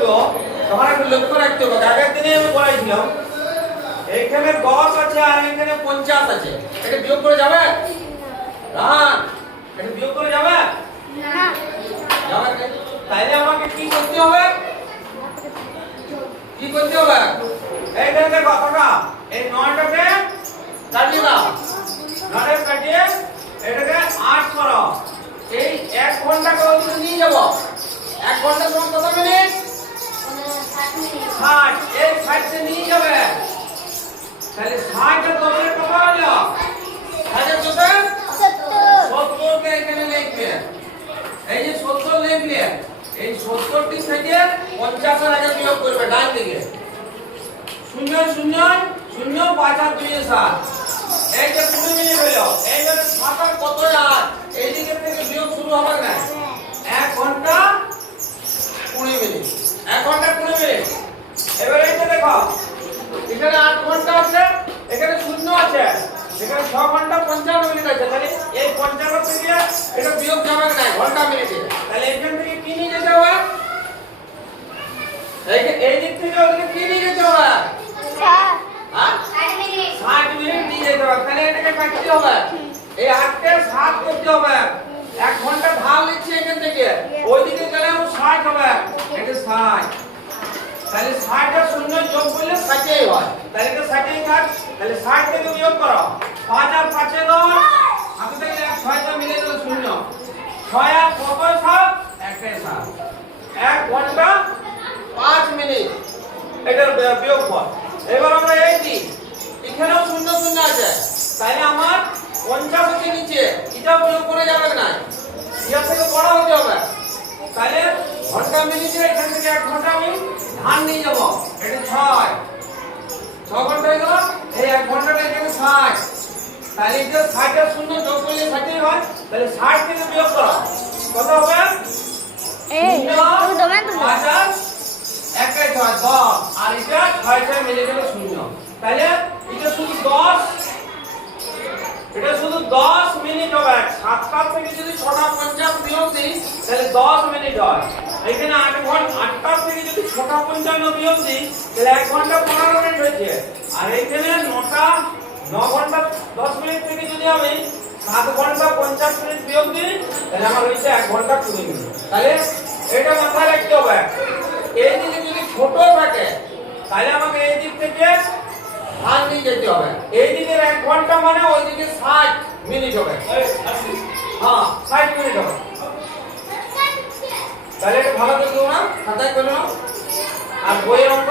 করব তখন একটু লক্ষ্য রাখতে হবে। আগের দিনে আমি বলেছিলাম এইখানে 10 আছে আর এখানে 50 আছে, এটা বিয়োগ করে যাবে না? এটা বিয়োগ করে যাবে না। যাবে না। তাইলে আমাকে কি করতে হবে? কি করতে হবে? এইখানে দেখো কাকা, এই 9টাকে কাটিয়ে দাও, 9টাকে কাটিয়ে এটাকে 8 করো। এই 1 ঘন্টা করে তুমি নিয়ে যাব। 1 ঘন্টা সমান কত মিনিট? 60। এই 60 তে নিয়ে যাবে, তাহলে 60 এর ডবলে কত হলো? 60 কত? 70 কে এখানে লিখবে। এই যে 70 লিখলে, এই 70 টি থেকে 50 এর আগে বিয়োগ করবে ডান দিকে। 0 0 0 5 আর 2 7। এই যে 20 মিনিট হলো। এইবারে 7 আর কত আর এই দিকে থেকে বিয়োগ শুরু হবে না। 1 ঘন্টা 20 মিনিট। 1 ঘন্টা 20 মিনিট। এবারে এই যে দেখো, এখানে 8 ঘন্টা আছে, এখানে 0 আছে, এখানে 6 ঘন্টা 55 মিনিট আছে। তাহলে এই 55 থেকে এটা বিয়োগ যাবে না ঘন্টা মিনিটে। তাহলে এখান থেকে কি নিয়ে যেতে হবে? এই দিক থেকে ওদিকে কি নিয়ে যেতে হবে? 60 মিনিট নিয়ে যেতে হবে। তাহলে এটাকে কাটতে হবে। এই 8 কে 7 করতে হবে। 1 ঘন্টা ঢাল নিচ্ছে এখান থেকে, ওইদিকে গেলে 60 হবে। এটা 60। তাহলে 60 আর 0 যোগ করলে 60 হয়। তাহলে এটা 60 থাক। তাহলে 60 থেকে বিয়োগ করো। 5 আর 5 এ 10। আগে থেকে 6 টা মিলে গেল 0। 6 আর 5 7 1 7। 1 ঘন্টা 5 মিনিট এটার বিয়োগ কর। এবার আমরা এই দিই, এখানেও 0 0 আছে, তাহলে আমার 50 হচ্ছে নিচে, এটাও বিয়োগ করে যাবে না, এর থেকে বড় হতে হবে। তাহলে ঘন্টা মিনিটে এখান থেকে 1 ঘন্টা আমি ধান নিয়ে যাব। এটা 6 ঘন্টা হয়ে গেল। এই 1 ঘন্টাটা এখানে 60। তাহলে এটা 60 আর 0 যোগ করলে 60 হয়। তাহলে 60 থেকে বিয়োগ করো, কত হবে? এই তুমি দমে 5 আর 1 এ 6 10 আর এটা 6টা মিলে গেল 0। তাহলে এটা শুধু 10, এটা শুধু 10 মিনিট হবে। 7টা থেকে যদি 6টা 50 বিয়োগ দিই তাহলে 10 মিনিট হয়। এখানে 8 ঘন্টা, 8টা থেকে যদি 6টা 55 বিয়োগ দিই তাহলে 1 ঘন্টা 15 মিনিট হয়েছে। আর এখানে 9 ঘন্টা 10 মিনিট থেকে যদি আমি 7 ঘন্টা 50 মিনিট বিয়োগ দিই তাহলে আমার হয়েছে 1 ঘন্টা 20 মিনিট। তাহলে এটা মাথায় রাখতে হবে। এই দিকে যদি ছোট থাকে তাহলে আমাকে এই দিক থেকে ধান নিয়ে যেতে হবে। এই দিকের 1 ঘন্টা মানে ওই দিকে 60 মিনিট হবে। হ্যাঁ 60 মিনিট হবে। তাহলে এটা ভালো করে দাও না, খাতায় করে নাও। আর বইয়ের অঙ্ক